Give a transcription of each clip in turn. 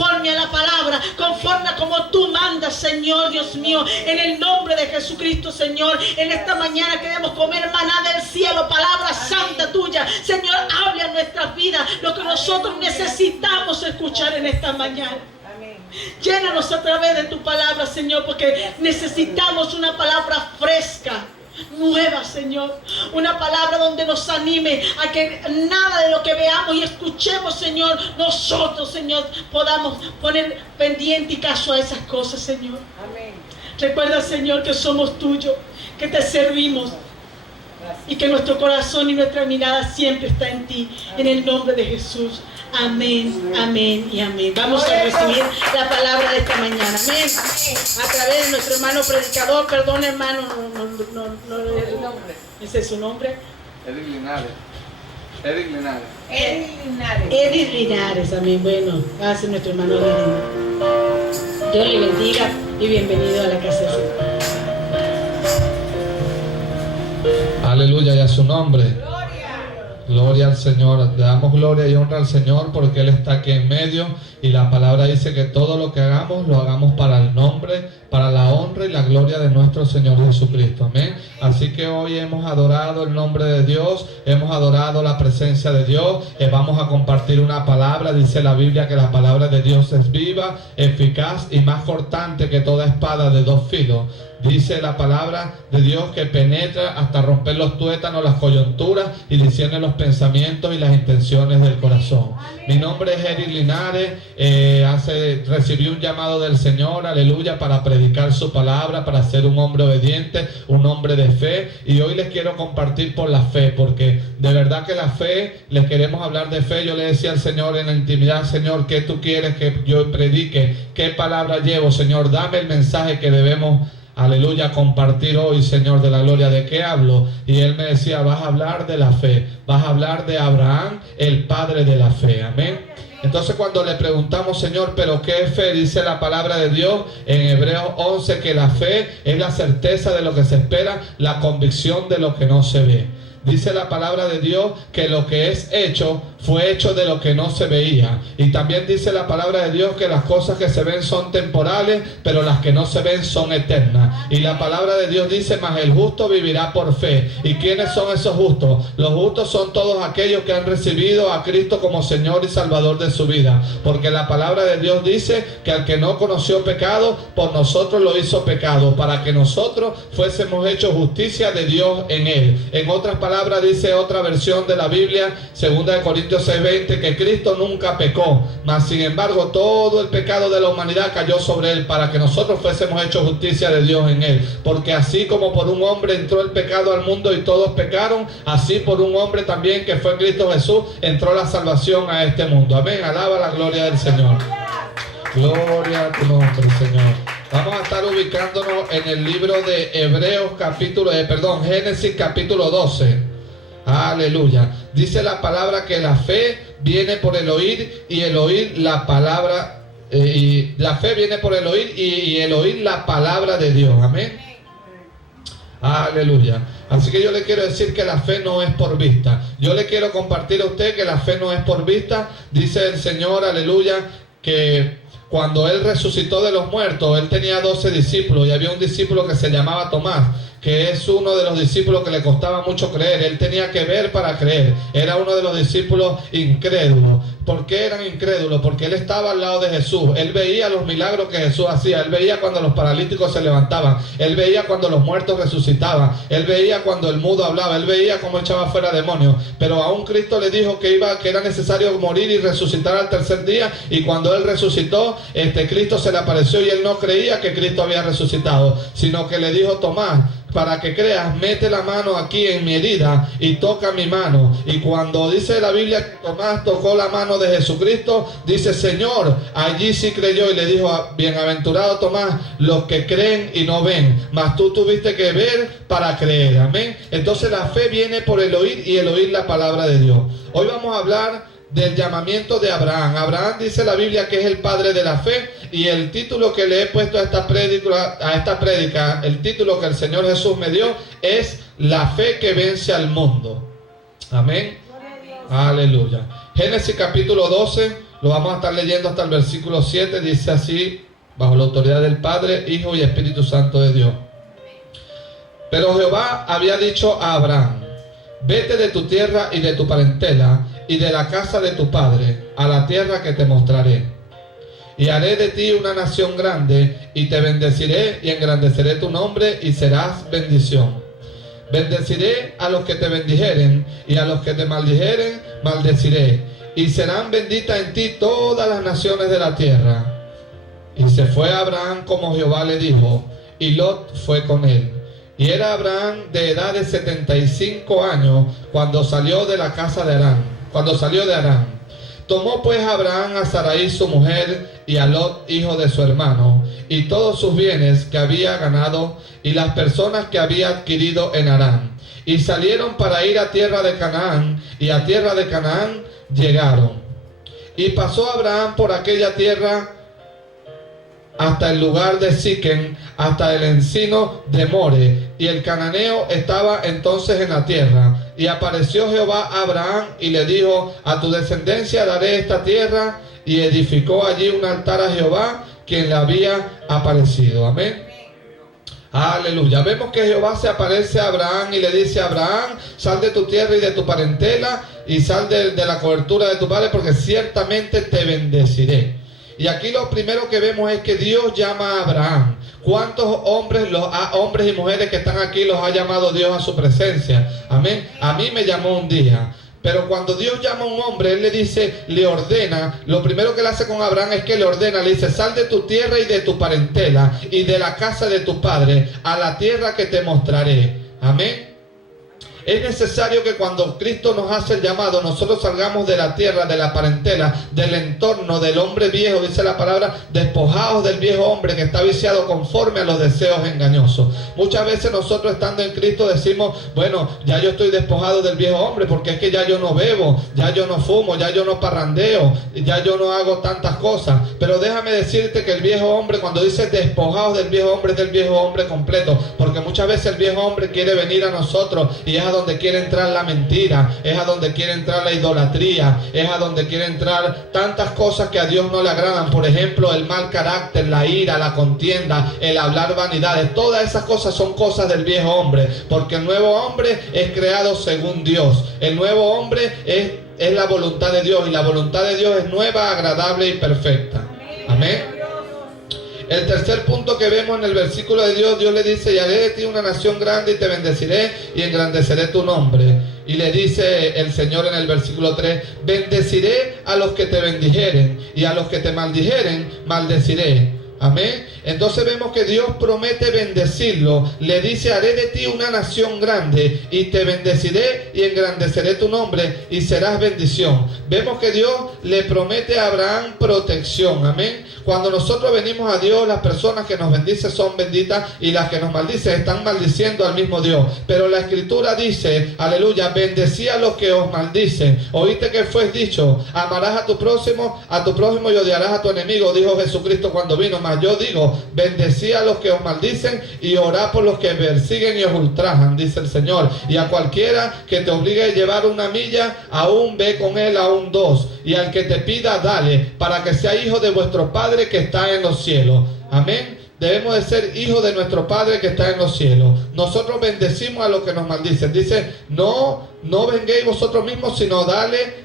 conforme a la palabra, conforme a como tú mandas, Señor Dios mío, en el nombre de Jesucristo, Señor. En esta mañana queremos comer maná del cielo, palabra santa tuya. Señor, habla en nuestras vidas lo que nosotros necesitamos escuchar en esta mañana. Llénanos a través de tu palabra, Señor, porque necesitamos una palabra fresca, nueva, Señor. Una palabra donde nos anime a que nada de lo que veamos y escuchemos, Señor, nosotros, Señor, podamos poner pendiente y caso a esas cosas, Señor. Amén. Recuerda, Señor, que somos tuyos, que te servimos. Gracias. Y que nuestro corazón y nuestra mirada siempre está en ti. En el nombre de Jesús. Amén, amén y amén. Vamos a recibir la palabra de esta mañana. Amén. A través de nuestro hermano predicador. Perdón, hermano, no el nombre. ¿Ese es su nombre? Edith Linares. Edith Linares. Edith Linares. Edith Linares, amén. Bueno, gracias nuestro hermano Edith. Dios le bendiga y bienvenido a la casa del Señor. Aleluya, y a su nombre. Gloria al Señor. Le damos gloria y honra al Señor porque Él está aquí en medio. Y la palabra dice que todo lo que hagamos, lo hagamos para el nombre, para la honra y la gloria de nuestro Señor Jesucristo. Amén. Así que hoy hemos adorado el nombre de Dios, hemos adorado la presencia de Dios. Vamos a compartir una palabra. Dice la Biblia que la palabra de Dios es viva, eficaz y más cortante que toda espada de dos filos. Dice la palabra de Dios que penetra hasta romper los tuétanos, las coyunturas y discierne los pensamientos y las intenciones del corazón. Mi nombre es Edith Linares. Recibí un llamado del Señor, aleluya, para predicar su palabra, para ser un hombre obediente, un hombre de fe. Y hoy les quiero compartir por la fe, porque de verdad que la fe, les queremos hablar de fe. Yo le decía al Señor en la intimidad: Señor, ¿qué tú quieres que yo predique? ¿Qué palabra llevo, Señor? Dame el mensaje que debemos, aleluya, compartir hoy, Señor, de la gloria. ¿De qué hablo? Y Él me decía: vas a hablar de la fe, vas a hablar de Abraham, el padre de la fe. Amén. Entonces cuando le preguntamos: Señor, ¿pero qué es fe? Dice la palabra de Dios en Hebreos 11 que la fe es la certeza de lo que se espera, la convicción de lo que no se ve. Dice la palabra de Dios que lo que es hecho fue hecho de lo que no se veía. Y también dice la palabra de Dios que las cosas que se ven son temporales, pero las que no se ven son eternas. Y la palabra de Dios dice: mas el justo vivirá por fe. ¿Y quiénes son esos justos? Los justos son todos aquellos que han recibido a Cristo como Señor y Salvador de su vida. Porque la palabra de Dios dice que al que no conoció pecado, por nosotros lo hizo pecado, para que nosotros fuésemos hechos justicia de Dios en Él. En otras palabras, dice otra versión de la Biblia, 2 Corintios 6:20, que Cristo nunca pecó, mas sin embargo todo el pecado de la humanidad cayó sobre Él, para que nosotros fuésemos hechos justicia de Dios en Él. Porque así como por un hombre entró el pecado al mundo y todos pecaron, así por un hombre también, que fue Cristo Jesús, entró la salvación a este mundo. Amén. Alaba la gloria del Señor. Gloria a tu nombre, Señor. Vamos a estar ubicándonos en el libro de Génesis capítulo 12. Aleluya. Dice la palabra que la fe viene por el oír y el oír la palabra. Y la fe viene por el oír y el oír la palabra de Dios. Amén. Aleluya. Así que yo le quiero decir que la fe no es por vista. Yo le quiero compartir a usted que la fe no es por vista. Dice el Señor, aleluya, que cuando Él resucitó de los muertos, Él tenía 12 discípulos y había un discípulo que se llamaba Tomás, que es uno de los discípulos que le costaba mucho creer. Él tenía que ver para creer. Era uno de los discípulos incrédulos. ¿Por qué eran incrédulos? Porque él estaba al lado de Jesús. Él veía los milagros que Jesús hacía. Él veía cuando los paralíticos se levantaban. Él veía cuando los muertos resucitaban. Él veía cuando el mudo hablaba. Él veía cómo echaba fuera demonios. Pero aún Cristo le dijo que era necesario morir y resucitar al tercer día. Y cuando él resucitó, Cristo se le apareció y él no creía que Cristo había resucitado, sino que le dijo: Tomás, para que creas, mete la mano aquí en mi herida y toca mi mano. Y cuando dice la Biblia que Tomás tocó la mano de Jesucristo, dice: Señor, allí sí creyó. Y le dijo: bienaventurado Tomás, los que creen y no ven, mas tú tuviste que ver para creer. Amén. Entonces la fe viene por el oír y el oír la palabra de Dios. Hoy vamos a hablar del llamamiento de Abraham. Abraham, dice la Biblia, que es el padre de la fe, y el título que le he puesto a esta prédica, el título que el Señor Jesús me dio es: la fe que vence al mundo. Amén. Aleluya. Génesis capítulo 12, Lo vamos a estar leyendo hasta el versículo 7. Dice así, bajo la autoridad del Padre, Hijo y Espíritu Santo de Dios. Pero Jehová había dicho a Abraham: vete de tu tierra y de tu parentela y de la casa de tu padre a la tierra que te mostraré. Y haré de ti una nación grande, y te bendeciré y engrandeceré tu nombre, y serás bendición. Bendeciré a los que te bendijeren, y a los que te maldijeren maldeciré, y serán benditas en ti todas las naciones de la tierra. Y se fue Abraham como Jehová le dijo, y Lot fue con él. Y era Abraham de edad de 75 años cuando salió de la casa de Harán. Tomó pues Abraham a Sarai su mujer y a Lot hijo de su hermano, y todos sus bienes que había ganado y las personas que había adquirido en Harán. Y salieron para ir a tierra de Canaán, y a tierra de Canaán llegaron. Y pasó Abraham por aquella tierra hasta el lugar de Siquem, hasta el encino de More, y el cananeo estaba entonces en la tierra. Y apareció Jehová a Abraham y le dijo: a tu descendencia daré esta tierra. Y edificó allí un altar a Jehová, quien le había aparecido. Amén. Aleluya. Vemos que Jehová se aparece a Abraham y le dice: Abraham, sal de tu tierra y de tu parentela, y sal de la cobertura de tu padre, porque ciertamente te bendeciré. Y aquí lo primero que vemos es que Dios llama a Abraham. ¿Cuántos hombres y mujeres que están aquí los ha llamado Dios a su presencia? Amén. A mí me llamó un día. Pero cuando Dios llama a un hombre, Él le dice, le ordena. Lo primero que Él hace con Abraham es que le ordena. Le dice: sal de tu tierra y de tu parentela y de la casa de tu padre a la tierra que te mostraré. Amén. Es necesario que cuando Cristo nos hace el llamado, nosotros salgamos de la tierra, de la parentela, del entorno, del hombre viejo, dice la palabra, despojados del viejo hombre que está viciado conforme a los deseos engañosos. Muchas veces nosotros, estando en Cristo, decimos: bueno, ya yo estoy despojado del viejo hombre, porque es que ya yo no bebo, ya yo no fumo, ya yo no parrandeo, ya yo no hago tantas cosas. Pero déjame decirte que el viejo hombre, cuando dice despojados del viejo hombre, es del viejo hombre completo, porque muchas veces el viejo hombre quiere venir a nosotros y es a donde quiere entrar la mentira, es a donde quiere entrar la idolatría, es a donde quiere entrar tantas cosas que a Dios no le agradan. Por ejemplo, el mal carácter, la ira, la contienda, el hablar vanidades. Todas esas cosas son cosas del viejo hombre, porque el nuevo hombre es creado según Dios. El nuevo hombre es la voluntad de Dios, y la voluntad de Dios es nueva, agradable y perfecta. Amén. El tercer punto que vemos en el versículo de Dios, Dios le dice: y haré de ti una nación grande, y te bendeciré y engrandeceré tu nombre. Y le dice el Señor en el versículo 3: bendeciré a los que te bendijeren, y a los que te maldijeren maldeciré. Amén. Entonces vemos que Dios promete bendecirlo. Le dice: haré de ti una nación grande, y te bendeciré y engrandeceré tu nombre, y serás bendición. Vemos que Dios le promete a Abraham protección. Amén. Cuando nosotros venimos a Dios, las personas que nos bendicen son benditas, y las que nos maldicen están maldiciendo al mismo Dios. Pero la Escritura dice, aleluya, bendecí a los que os maldicen. Oíste que fue dicho: amarás a tu próximo y odiarás a tu enemigo, dijo Jesucristo cuando vino. Mas yo digo: bendecí a los que os maldicen y orad por los que persiguen y os ultrajan, dice el Señor. Y a cualquiera que te obligue a llevar una milla, aún ve con él aún dos. Y al que te pida, dale, para que sea hijo de vuestro Padre que está en los cielos. Amén. Debemos de ser hijos de nuestro Padre que está en los cielos. Nosotros bendecimos a los que nos maldicen. Dice: no venguéis vosotros mismos, sino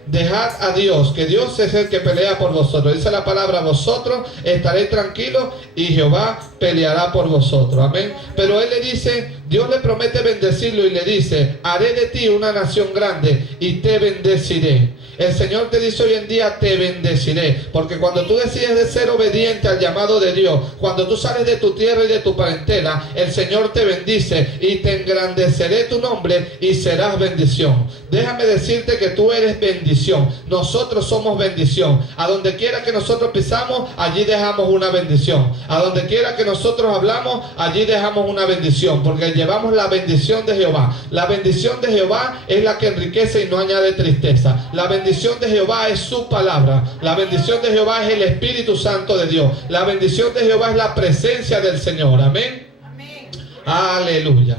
dejad a Dios, que Dios es el que pelea por vosotros. Dice la palabra: vosotros estaréis tranquilos y Jehová peleará por vosotros. Amén. Pero Él le dice, Dios le promete bendecirlo y le dice: haré de ti una nación grande y te bendeciré. El Señor te dice hoy en día: te bendeciré. Porque cuando tú decides de ser obediente al llamado de Dios, cuando tú sales de tu tierra y de tu parentela, el Señor te bendice: y te engrandeceré tu nombre y serás bendición. Déjame decirte que tú eres bendición. Nosotros somos bendición. A donde quiera que nosotros pisamos, allí dejamos una bendición. A donde quiera que nosotros hablamos, allí dejamos una bendición, porque llevamos la bendición de Jehová. La bendición de Jehová es la que enriquece y no añade tristeza. La bendición de Jehová es su palabra. La bendición de Jehová es el Espíritu Santo de Dios. La bendición de Jehová es la presencia del Señor. Amén. Amén. Aleluya.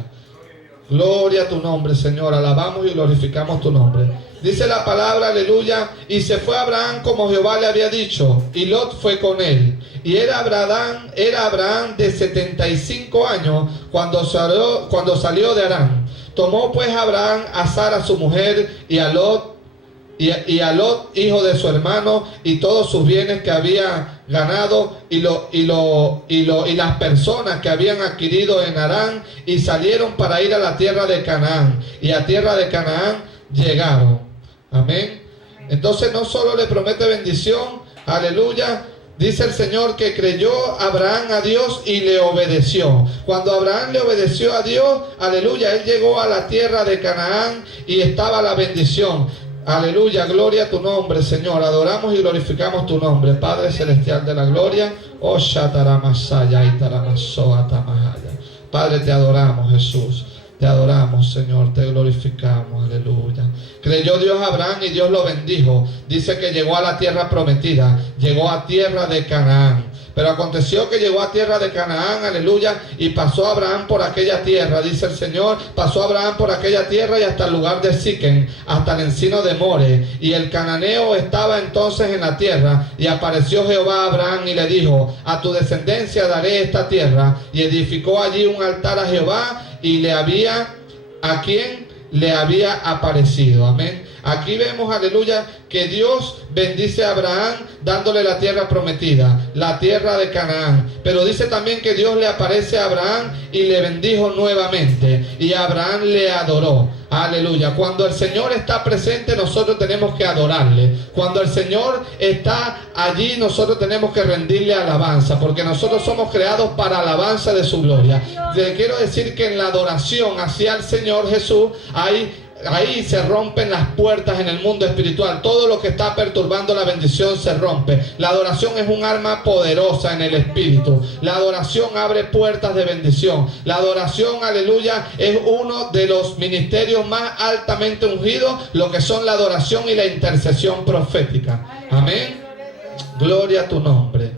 Gloria a tu nombre, Señor. Alabamos y glorificamos tu nombre. Dice la palabra, aleluya, y se fue Abraham como Jehová le había dicho, y Lot fue con él. Y era Abraham de 75 años cuando salió de Harán. Tomó pues Abraham a Sara su mujer y a Lot, hijo de su hermano, y todos sus bienes que había ganado y las personas que habían adquirido en Harán, y salieron para ir a la tierra de Canaán, y a tierra de Canaán llegaron. Amén. Entonces no solo le promete bendición, aleluya. Dice el Señor que creyó Abraham a Dios y le obedeció. Cuando Abraham le obedeció a Dios, aleluya, él llegó a la tierra de Canaán y estaba la bendición. Aleluya, gloria a tu nombre, Señor. Adoramos y glorificamos tu nombre, Padre celestial de la gloria. Oh, Padre, te adoramos, Jesús. Te adoramos, Señor, te glorificamos, aleluya. Creyó Dios a Abraham y Dios lo bendijo. Dice que llegó a la tierra prometida, llegó a tierra de Canaán. Pero aconteció que llegó a tierra de Canaán, aleluya, y pasó Abraham por aquella tierra, dice el Señor, pasó Abraham por aquella tierra y hasta el lugar de Siquem, hasta el encino de More. Y el cananeo estaba entonces en la tierra, y apareció Jehová a Abraham y le dijo, a tu descendencia daré esta tierra. Y edificó allí un altar a Jehová, y a quien le había aparecido. Amén. Aquí vemos, aleluya, que Dios bendice a Abraham dándole la tierra prometida, la tierra de Canaán. Pero dice también que Dios le aparece a Abraham y le bendijo nuevamente. Y Abraham le adoró. Aleluya. Cuando el Señor está presente, nosotros tenemos que adorarle. Cuando el Señor está allí, nosotros tenemos que rendirle alabanza, porque nosotros somos creados para alabanza de su gloria. Le quiero decir que en la adoración hacia el Señor Jesús ahí se rompen las puertas en el mundo espiritual. Todo lo que está perturbando la bendición se rompe. La adoración es un arma poderosa en el espíritu. La adoración abre puertas de bendición. La adoración, aleluya, es uno de los ministerios más altamente ungidos, lo que son la adoración y la intercesión profética. Amén. Gloria a tu nombre.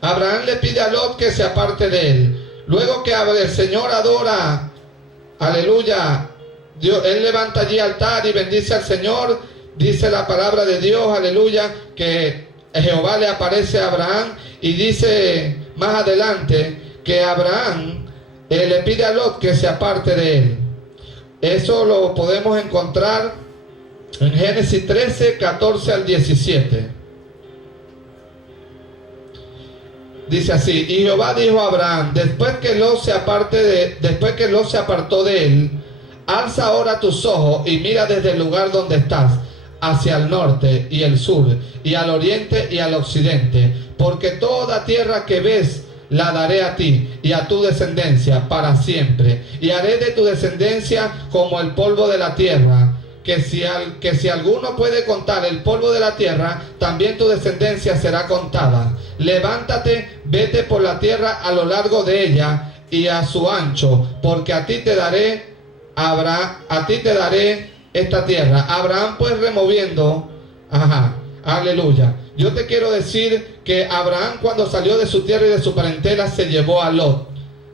Abraham le pide a Lot que se aparte de él. Luego que el Señor adora, aleluya, él levanta allí altar y bendice al Señor. Dice la palabra de Dios, aleluya, que Jehová le aparece a Abraham y dice más adelante que Abraham le pide a Lot que se aparte de él. Eso lo podemos encontrar en Génesis 13, 14 al 17. Dice así: y Jehová dijo a Abraham, después que Lot se apartó de él, alza ahora tus ojos y mira desde el lugar donde estás, hacia el norte y el sur, y al oriente y al occidente, porque toda tierra que ves la daré a ti y a tu descendencia para siempre, y haré de tu descendencia como el polvo de la tierra, que si alguno puede contar el polvo de la tierra, también tu descendencia será contada. Levántate, vete por la tierra a lo largo de ella y a su ancho, porque a ti te daré esta tierra. Abraham pues removiendo, aleluya. Yo te quiero decir que Abraham, cuando salió de su tierra y de su parentela, se llevó a Lot.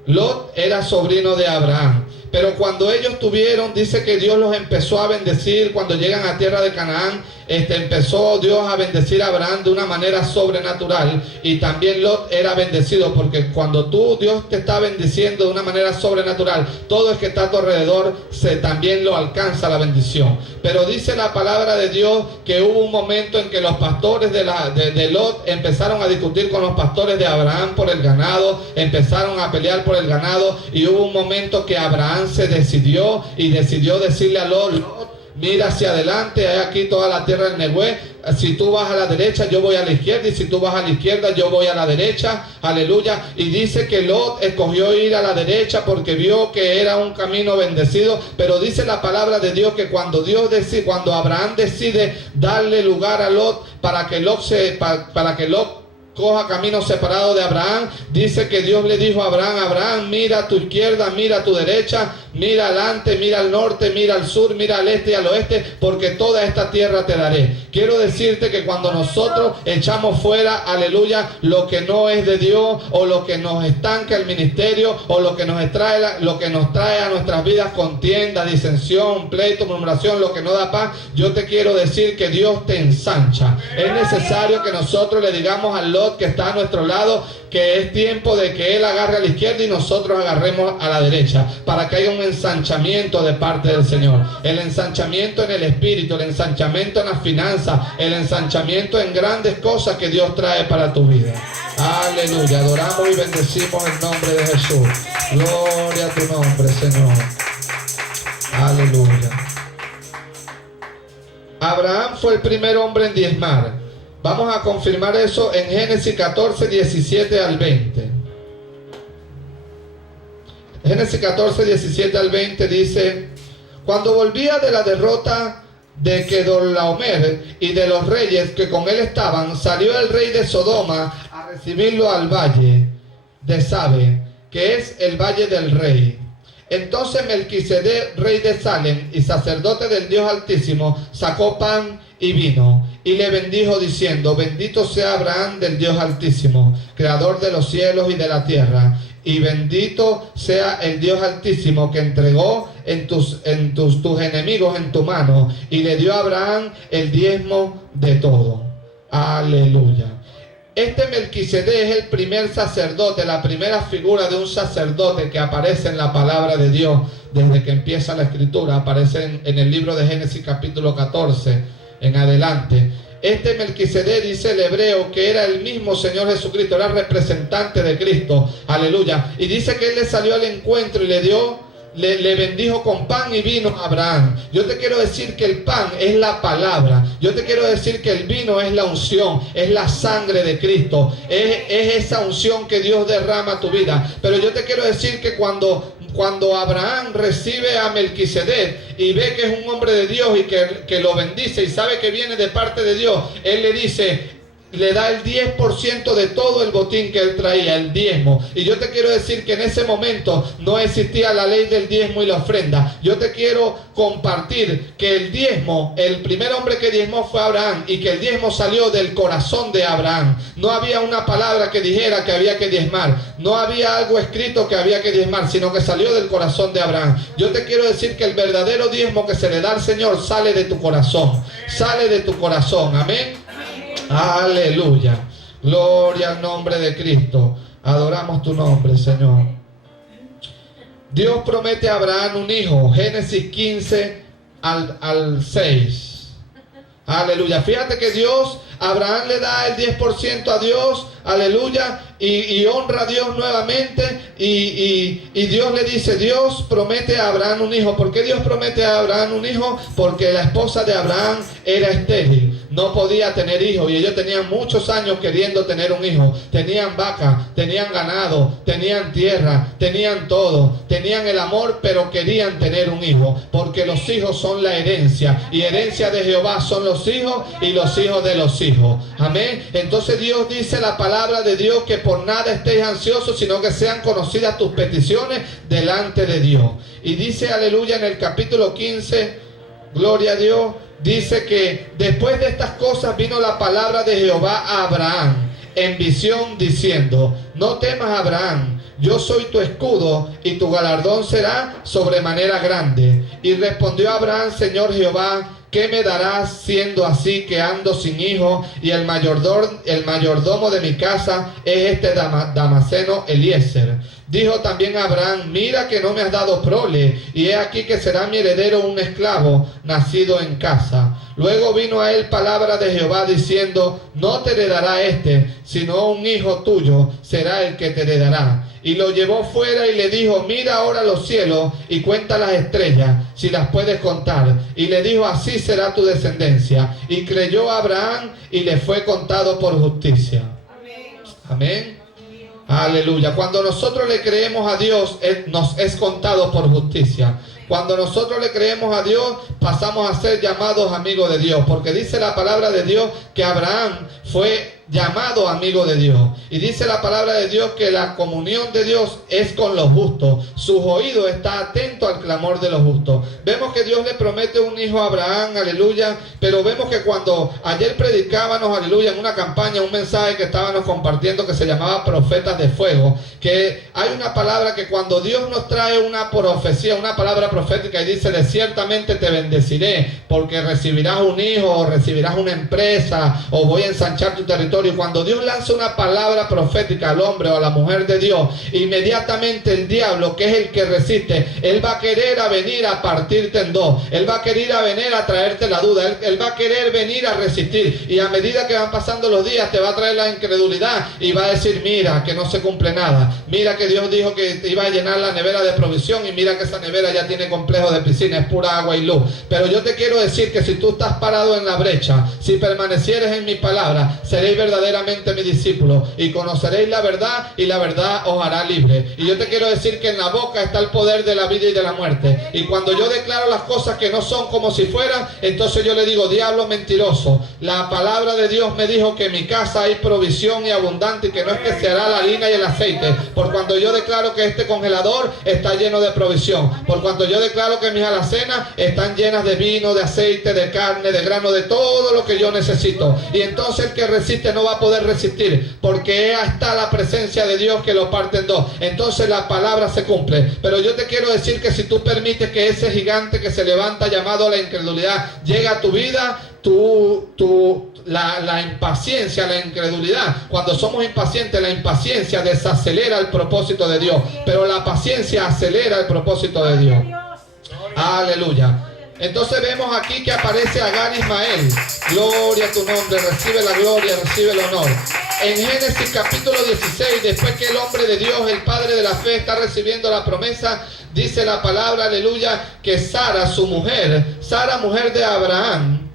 Lot era sobrino de Abraham. Pero cuando ellos tuvieron, dice que Dios los empezó a bendecir. Cuando llegan a tierra de Canaán, empezó Dios a bendecir a Abraham de una manera sobrenatural. Y también Lot era bendecido, porque cuando Dios te está bendiciendo de una manera sobrenatural, todo el que está a tu alrededor también lo alcanza la bendición. Pero dice la palabra de Dios que hubo un momento en que los pastores de Lot empezaron a discutir con los pastores de Abraham por el ganado, empezaron a pelear por el ganado, y hubo un momento que Abraham se decidió decirle a Lot, mira hacia adelante, hay aquí toda la tierra del Negué. Si tú vas a la derecha, yo voy a la izquierda, y si tú vas a la izquierda, yo voy a la derecha. Aleluya. Y dice que Lot escogió ir a la derecha porque vio que era un camino bendecido. Pero dice la palabra de Dios que cuando Abraham decide darle lugar a Lot para que Lot coja camino separado de Abraham, dice que Dios le dijo a Abraham, mira a tu izquierda, mira a tu derecha, mira adelante, mira al norte, mira al sur, mira al este y al oeste, porque toda esta tierra te daré. Quiero decirte que cuando nosotros echamos fuera, aleluya, lo que no es de Dios, o lo que nos estanca el ministerio, o lo que nos trae a nuestras vidas contienda, disensión, pleito, murmuración, lo que no da paz, yo te quiero decir que Dios te ensancha. Es necesario que nosotros le digamos al Lot que está a nuestro lado que es tiempo de que Él agarre a la izquierda y nosotros agarremos a la derecha, para que haya un ensanchamiento de parte del Señor. El ensanchamiento en el espíritu, el ensanchamiento en las finanzas, el ensanchamiento en grandes cosas que Dios trae para tu vida. Aleluya, adoramos y bendecimos el nombre de Jesús. Gloria a tu nombre, Señor. Aleluya. Abraham fue el primer hombre en diezmar. Vamos a confirmar eso en Génesis 14, 17 al 20. Génesis 14, 17 al 20 dice: cuando volvía de la derrota de Kedorlaomer y de los reyes que con él estaban, salió el rey de Sodoma a recibirlo al valle de Sabe, que es el valle del rey. Entonces Melquisedec, rey de Salem y sacerdote del Dios Altísimo, sacó pan y vino, y le bendijo diciendo: bendito sea Abraham del Dios Altísimo, creador de los cielos y de la tierra, y bendito sea el Dios Altísimo que entregó tus enemigos en tu mano, y le dio a Abraham el diezmo de todo. Aleluya. Este Melquisedec es el primer sacerdote, la primera figura de un sacerdote que aparece en la palabra de Dios desde que empieza la escritura. Aparece en el libro de Génesis capítulo 14 en adelante. Este Melquisedec, dice el hebreo, que era el mismo Señor Jesucristo, era representante de Cristo. Aleluya. Y dice que él le salió al encuentro y le bendijo con pan y vino a Abraham. Yo te quiero decir que el pan es la palabra. Yo te quiero decir que el vino es la unción, es la sangre de Cristo, es esa unción que Dios derrama a tu vida. Pero yo te quiero decir que cuando Abraham recibe a Melquisedec y ve que es un hombre de Dios y que lo bendice y sabe que viene de parte de Dios, él le dice, le da el 10% de todo el botín que él traía, el diezmo. Y yo te quiero decir que en ese momento no existía la ley del diezmo y la ofrenda. Yo te quiero compartir que el diezmo, el primer hombre que diezmó fue Abraham, y que el diezmo salió del corazón de Abraham. No había una palabra que dijera que había que diezmar, no había algo escrito que había que diezmar, sino que salió del corazón de Abraham. Yo te quiero decir que el verdadero diezmo que se le da al Señor sale de tu corazón, sale de tu corazón. Amén. Aleluya. Gloria al nombre de Cristo. Adoramos tu nombre, Señor. Dios promete a Abraham un hijo. Génesis 15 al 6. Aleluya. Fíjate que Abraham le da el 10% a Dios. Aleluya. Y honra a Dios nuevamente. Y Dios le dice, Dios promete a Abraham un hijo. ¿Por qué Dios promete a Abraham un hijo? Porque la esposa de Abraham era estéril, no podía tener hijos, y ellos tenían muchos años queriendo tener un hijo. Tenían vacas, tenían ganado, tenían tierra, tenían todo, tenían el amor, pero querían tener un hijo, porque los hijos son la herencia, y herencia de Jehová son los hijos y los hijos de los hijos. Amén. Entonces Dios dice, la palabra de Dios, que por nada estéis ansiosos, sino que sean conocidas tus peticiones delante de Dios. Y dice, aleluya, en el capítulo 15, gloria a Dios, dice que después de estas cosas vino la palabra de Jehová a Abraham en visión diciendo, no temas, Abraham, yo soy tu escudo y tu galardón será sobremanera grande. Y respondió Abraham, Señor Jehová, ¿qué me darás siendo así que ando sin hijo? Y el mayordomo de mi casa es este Damaseno Eliezer. Dijo también Abraham, mira que no me has dado prole, y he aquí que será mi heredero un esclavo nacido en casa. Luego vino a él palabra de Jehová diciendo, no te heredará sino un hijo tuyo será el que te heredará. Y lo llevó fuera y le dijo, mira ahora los cielos y cuenta las estrellas, si las puedes contar. Y le dijo, así será tu descendencia. Y creyó Abraham y le fue contado por justicia. Amén. Aleluya. Cuando nosotros le creemos a Dios, nos es contado por justicia. Cuando nosotros le creemos a Dios, pasamos a ser llamados amigos de Dios. Porque dice la palabra de Dios que Abraham fue llamado amigo de Dios. Y dice la palabra de Dios que la comunión de Dios es con los justos. Sus oídos están atentos al clamor de los justos. Vemos que Dios le promete un hijo a Abraham, aleluya. Pero vemos que cuando ayer predicábamos, aleluya, en una campaña, un mensaje que estábamos compartiendo que se llamaba Profetas de Fuego, que hay una palabra que cuando Dios nos trae una profecía, una palabra profética y dice de ciertamente te bendeciré porque recibirás un hijo o recibirás una empresa o voy a ensanchar tu territorio. Cuando Dios lanza una palabra profética al hombre o a la mujer de Dios, inmediatamente el diablo, que es el que resiste, él va a querer venir a partirte en dos. Él va a querer venir a traerte la duda. Él va a querer venir a resistir. Y a medida que van pasando los días, te va a traer la incredulidad y va a decir, mira que no se cumple nada. Mira que Dios dijo que iba a llenar la nevera de provisión y mira que esa nevera ya tiene complejo de piscina, es pura agua y luz. Pero yo te quiero decir que si tú estás parado en la brecha, si permanecieres en mi palabra, seréis verdaderamente mi discípulo y conoceréis la verdad y la verdad os hará libre. Y yo te quiero decir que en la boca está el poder de la vida y de la muerte. Y cuando yo declaro las cosas que no son como si fueran, entonces yo le digo, diablo mentiroso, la palabra de Dios me dijo que en mi casa hay provisión y abundante y que no es que se hará la harina y el aceite. Por cuando yo declaro que este congelador está lleno de provisión. Por cuando yo declaro que mis alacenas están llenas de vino, de aceite, de carne, de grano, de todo lo que yo necesito. Y entonces el que resiste no va a poder resistir, porque está la presencia de Dios que lo parte en dos. Entonces la palabra se cumple. Pero yo te quiero decir que si tú permites que ese gigante que se levanta llamado a la incredulidad llegue a tu vida, la impaciencia, la incredulidad, cuando somos impacientes, la impaciencia desacelera el propósito de Dios, pero la paciencia acelera el propósito de Dios. Aleluya. Entonces vemos aquí que aparece Agar Ismael. Gloria a tu nombre, recibe la gloria, recibe el honor. En Génesis capítulo 16, después que el hombre de Dios, el padre de la fe, está recibiendo la promesa, dice la palabra, aleluya, que Sara, su mujer, Sara, mujer de Abraham,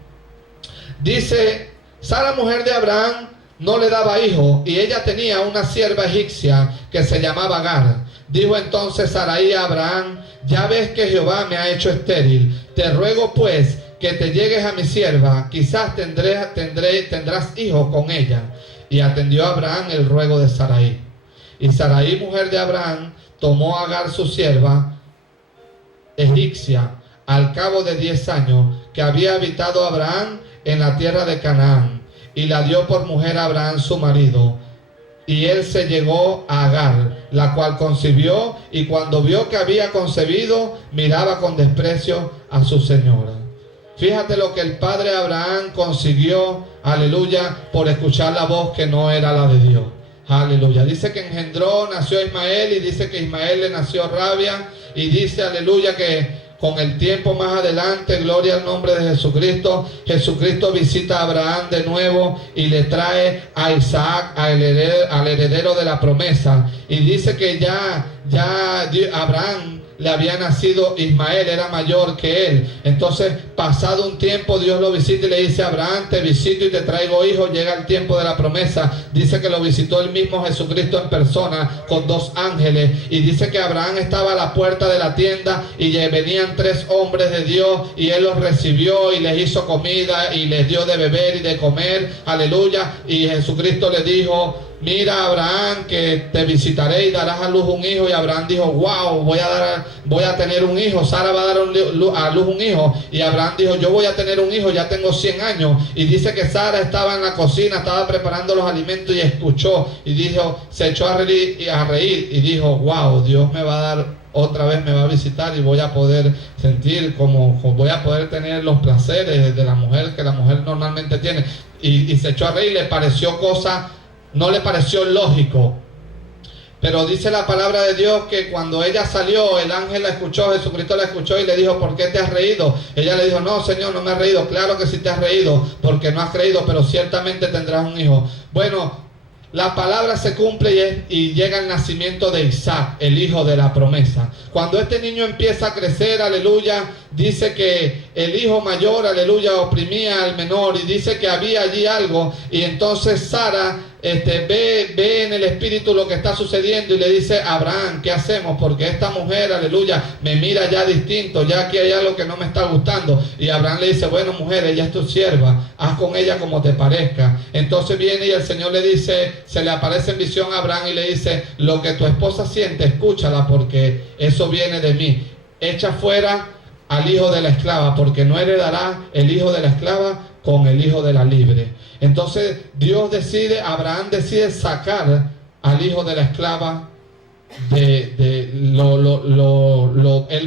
dice, Sara, mujer de Abraham, no le daba hijo, y ella tenía una sierva egipcia que se llamaba Agar. Dijo entonces Sarai a Abraham, ya ves que Jehová me ha hecho estéril, te ruego pues que te llegues a mi sierva, quizás tendrás hijos con ella. Y atendió a Abraham el ruego de Sarai. Y Sarai, mujer de Abraham, tomó a Agar su sierva egipcia, al cabo de 10 años, que había habitado Abraham en la tierra de Canaán, y la dio por mujer a Abraham su marido. Y él se llegó a Agar, la cual concibió, y cuando vio que había concebido, miraba con desprecio a su señora. Fíjate lo que el padre Abraham consiguió, aleluya, por escuchar la voz que no era la de Dios. Aleluya. Dice que engendró, nació Ismael, y dice que Ismael le nació Rabia, y dice, aleluya, que con el tiempo más adelante, gloria al nombre de Jesucristo, Jesucristo visita a Abraham de nuevo y le trae a Isaac, al heredero de la promesa. Y dice que ya Abraham le había nacido Ismael, era mayor que él. Entonces, pasado un tiempo, Dios lo visita y le dice, Abraham, te visito y te traigo hijos. Llega el tiempo de la promesa. Dice que lo visitó el mismo Jesucristo en persona con 2 ángeles. Y dice que Abraham estaba a la puerta de la tienda y venían 3 hombres de Dios y él los recibió y les hizo comida y les dio de beber y de comer. Aleluya. Y Jesucristo le dijo, mira, Abraham, que te visitaré y darás a luz un hijo. Y Abraham dijo, wow, voy a tener un hijo. Sara va a dar a luz un hijo. Y Abraham dijo, yo voy a tener un hijo, ya tengo 100 años. Y dice que Sara estaba en la cocina, estaba preparando los alimentos y escuchó. Y dijo, se echó a reír y dijo, wow, Dios me va a dar, otra vez me va a visitar y voy a poder sentir como voy a poder tener los placeres de la mujer que la mujer normalmente tiene. Y se echó a reír, le pareció cosa, no le pareció lógico. Pero dice la palabra de Dios que cuando ella salió, el ángel la escuchó, Jesucristo la escuchó y le dijo, ¿por qué te has reído? Ella le dijo, no, Señor, no me he reído. Claro que sí te has reído, porque no has creído, pero ciertamente tendrás un hijo. Bueno, la palabra se cumple y llega el nacimiento de Isaac, el hijo de la promesa. Cuando este niño empieza a crecer, aleluya, dice que el hijo mayor, aleluya, oprimía al menor, y dice que había allí algo. Y entonces Sara ve en el espíritu lo que está sucediendo y le dice: Abraham, ¿qué hacemos? Porque esta mujer, aleluya, me mira ya distinto, ya aquí hay algo que no me está gustando. Y Abraham le dice: bueno, mujer, ella es tu sierva, haz con ella como te parezca. Entonces viene y el Señor le dice, se le aparece en visión a Abraham y le dice: lo que tu esposa siente, escúchala, porque eso viene de mí. Echa fuera al hijo de la esclava, porque no heredará el hijo de la esclava con el hijo de la libre. Entonces Abraham decide sacar al hijo de la esclava él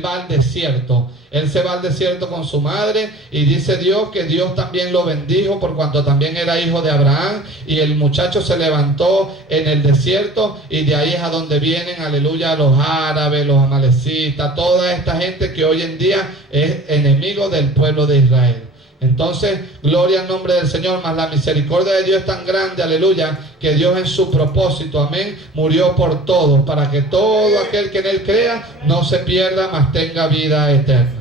va al desierto. Él se va al desierto con su madre, y dice Dios que Dios también lo bendijo por cuanto también era hijo de Abraham, y el muchacho se levantó en el desierto, y de ahí es a donde vienen, aleluya, los árabes, los amalecitas, toda esta gente que hoy en día es enemigo del pueblo de Israel. Entonces, gloria al nombre del Señor. Mas la misericordia de Dios es tan grande, aleluya, que Dios en su propósito, amén, murió por todos, para que todo aquel que en él crea no se pierda, mas tenga vida eterna.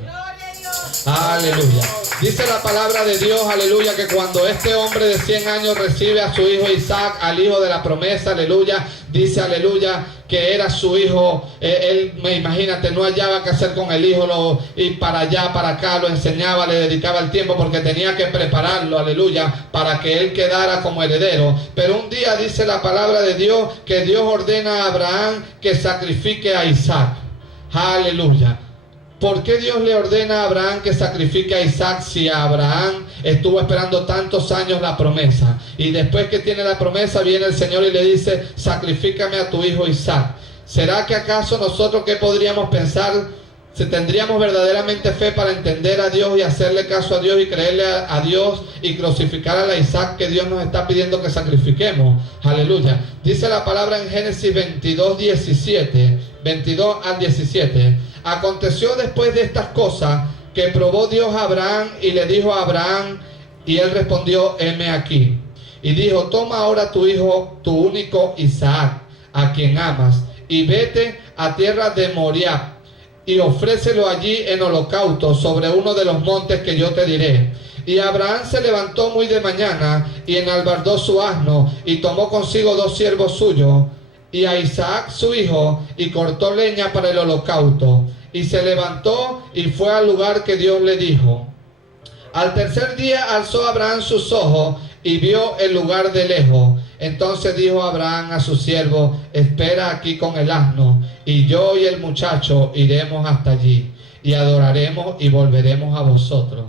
Aleluya. Dice la palabra de Dios, aleluya, que cuando este hombre de 100 años recibe a su hijo Isaac, al hijo de la promesa, aleluya, dice, aleluya, que era su hijo. Imagínate, no hallaba qué hacer con el hijo, y para allá, para acá, lo enseñaba, le dedicaba el tiempo, porque tenía que prepararlo, aleluya, para que él quedara como heredero. Pero un día dice la palabra de Dios que Dios ordena a Abraham que sacrifique a Isaac. Aleluya. ¿Por qué Dios le ordena a Abraham que sacrifique a Isaac si Abraham estuvo esperando tantos años la promesa? Y después que tiene la promesa viene el Señor y le dice: sacrifícame a tu hijo Isaac. ¿Será que acaso nosotros qué podríamos pensar? Si tendríamos verdaderamente fe para entender a Dios y hacerle caso a Dios y creerle a Dios y crucificar a la Isaac que Dios nos está pidiendo que sacrifiquemos. Aleluya. Dice la palabra en Génesis 22 al 17. Aconteció después de estas cosas que probó Dios a Abraham y le dijo a Abraham, y él respondió: heme aquí. Y dijo: toma ahora tu hijo, tu único Isaac, a quien amas, y vete a tierra de Moriah, y ofrécelo allí en holocausto sobre uno de los montes que yo te diré. Y Abraham se levantó muy de mañana, y enalbardó su asno, y tomó consigo 2 siervos suyos, y a Isaac su hijo, y cortó leña para el holocausto. Y se levantó y fue al lugar que Dios le dijo. Al tercer día alzó Abraham sus ojos y vio el lugar de lejos. Entonces dijo Abraham a su siervo: espera aquí con el asno, y yo y el muchacho iremos hasta allí, y adoraremos y volveremos a vosotros.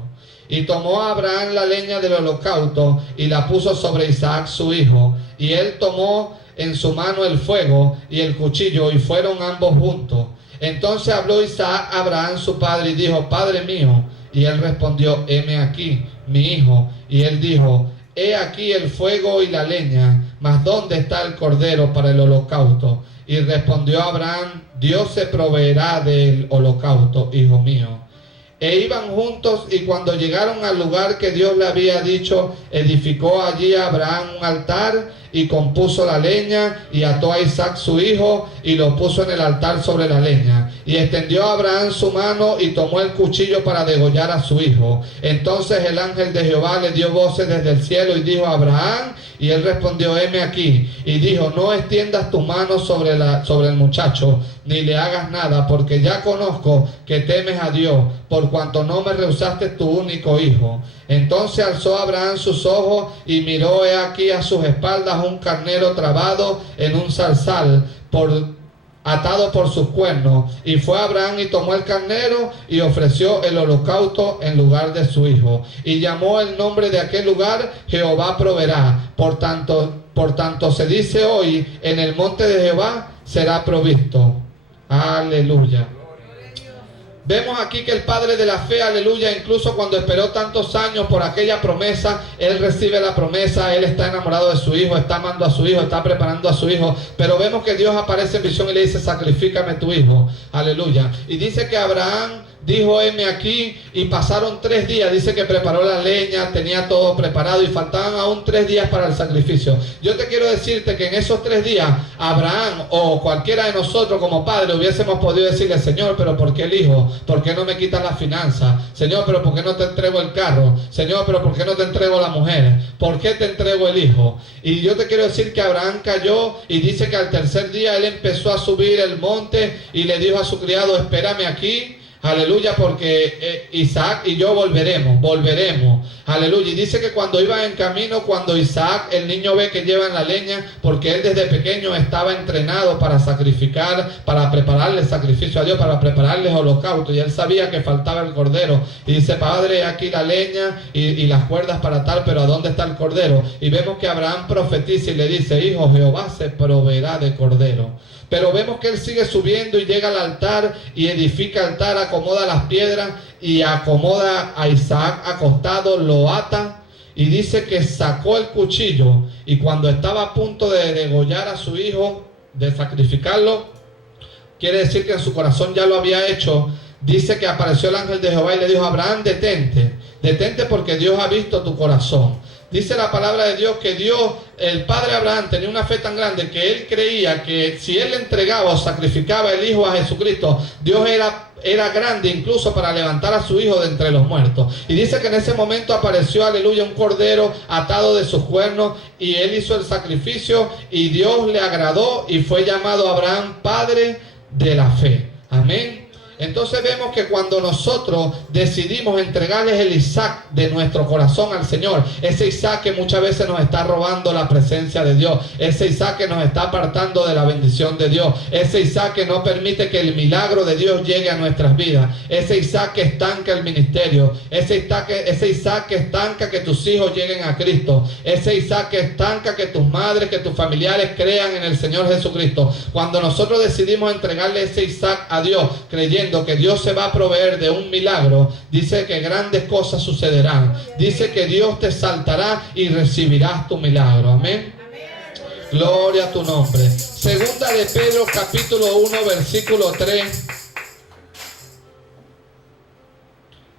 Y tomó Abraham la leña del holocausto y la puso sobre Isaac su hijo, y él tomó en su mano el fuego y el cuchillo, y fueron ambos juntos. Entonces habló Isaac a Abraham su padre y dijo: Padre mío. Y él respondió: heme aquí, mi hijo. Y él dijo: he aquí el fuego y la leña, mas ¿dónde está el cordero para el holocausto? Y respondió Abraham: Dios se proveerá del holocausto, hijo mío. E iban juntos, y cuando llegaron al lugar que Dios le había dicho, edificó allí Abraham un altar, y compuso la leña, y ató a Isaac su hijo, y lo puso en el altar sobre la leña. Y extendió a Abraham su mano, y tomó el cuchillo para degollar a su hijo. Entonces el ángel de Jehová le dio voces desde el cielo, y dijo: Abraham. Y él respondió: heme aquí. Y dijo: no extiendas tu mano sobre el muchacho, ni le hagas nada, porque ya conozco que temes a Dios, por cuanto no me rehusaste tu único hijo. Entonces alzó Abraham sus ojos y miró, he aquí a sus espaldas un carnero trabado en un zarzal, atado por sus cuernos. Y fue Abraham y tomó el carnero y ofreció el holocausto en lugar de su hijo. Y llamó el nombre de aquel lugar: Jehová proveerá. Por tanto se dice hoy: en el monte de Jehová será provisto. Aleluya. Vemos aquí que el padre de la fe, aleluya, incluso cuando esperó tantos años por aquella promesa, él recibe la promesa, él está enamorado de su hijo, está amando a su hijo, está preparando a su hijo, pero vemos que Dios aparece en visión y le dice: sacrifícame tu hijo, aleluya. Y dice que Abraham dijo: heme aquí. Y pasaron 3 días. Dice que preparó la leña, tenía todo preparado y faltaban aún 3 días para el sacrificio. Yo te quiero decirte que en esos 3 días Abraham o cualquiera de nosotros como padre hubiésemos podido decirle: Señor, pero ¿por qué el hijo? ¿Por qué no me quitas las finanzas? Señor, pero ¿por qué no te entrego el carro? Señor, pero ¿por qué no te entrego la mujer? ¿Por qué te entrego el hijo? Y yo te quiero decir que Abraham cayó, y dice que al 3er día él empezó a subir el monte y le dijo a su criado: espérame aquí. Aleluya, porque Isaac y yo volveremos. Aleluya. Y dice que cuando iban en camino, cuando Isaac, el niño, ve que llevan la leña, porque él desde pequeño estaba entrenado para sacrificar, para prepararle sacrificio a Dios, para prepararles holocausto, y él sabía que faltaba el cordero. Y dice: Padre, aquí la leña y las cuerdas para tal, pero ¿a dónde está el cordero? Y vemos que Abraham profetiza y le dice: hijo, Jehová se proveerá de cordero. Pero vemos que él sigue subiendo y llega al altar y edifica altar, acomoda las piedras y acomoda a Isaac acostado, lo ata, y dice que sacó el cuchillo, y cuando estaba a punto de degollar a su hijo, de sacrificarlo, quiere decir que en su corazón ya lo había hecho. Dice que apareció el ángel de Jehová y le dijo: Abraham, detente porque Dios ha visto tu corazón. Dice la palabra de Dios que Dios, el padre Abraham, tenía una fe tan grande que él creía que si él entregaba o sacrificaba el hijo a Jesucristo, Dios era grande incluso para levantar a su hijo de entre los muertos. Y dice que en ese momento apareció, aleluya, un cordero atado de sus cuernos, y él hizo el sacrificio y Dios le agradó y fue llamado Abraham padre de la fe. Amén. Entonces vemos que cuando nosotros decidimos entregarles el Isaac de nuestro corazón al Señor, ese Isaac que muchas veces nos está robando la presencia de Dios, ese Isaac que nos está apartando de la bendición de Dios, ese Isaac que no permite que el milagro de Dios llegue a nuestras vidas, ese Isaac que estanca el ministerio, ese Isaac que estanca que tus hijos lleguen a Cristo, ese Isaac que estanca que tus madres, que tus familiares crean en el Señor Jesucristo. Cuando nosotros decidimos entregarle ese Isaac a Dios, creyendo que Dios se va a proveer de un milagro, dice que grandes cosas sucederán. Dice que Dios te saltará y recibirás tu milagro. Amén. Gloria a tu nombre. Segunda de Pedro capítulo 1 versículo 3.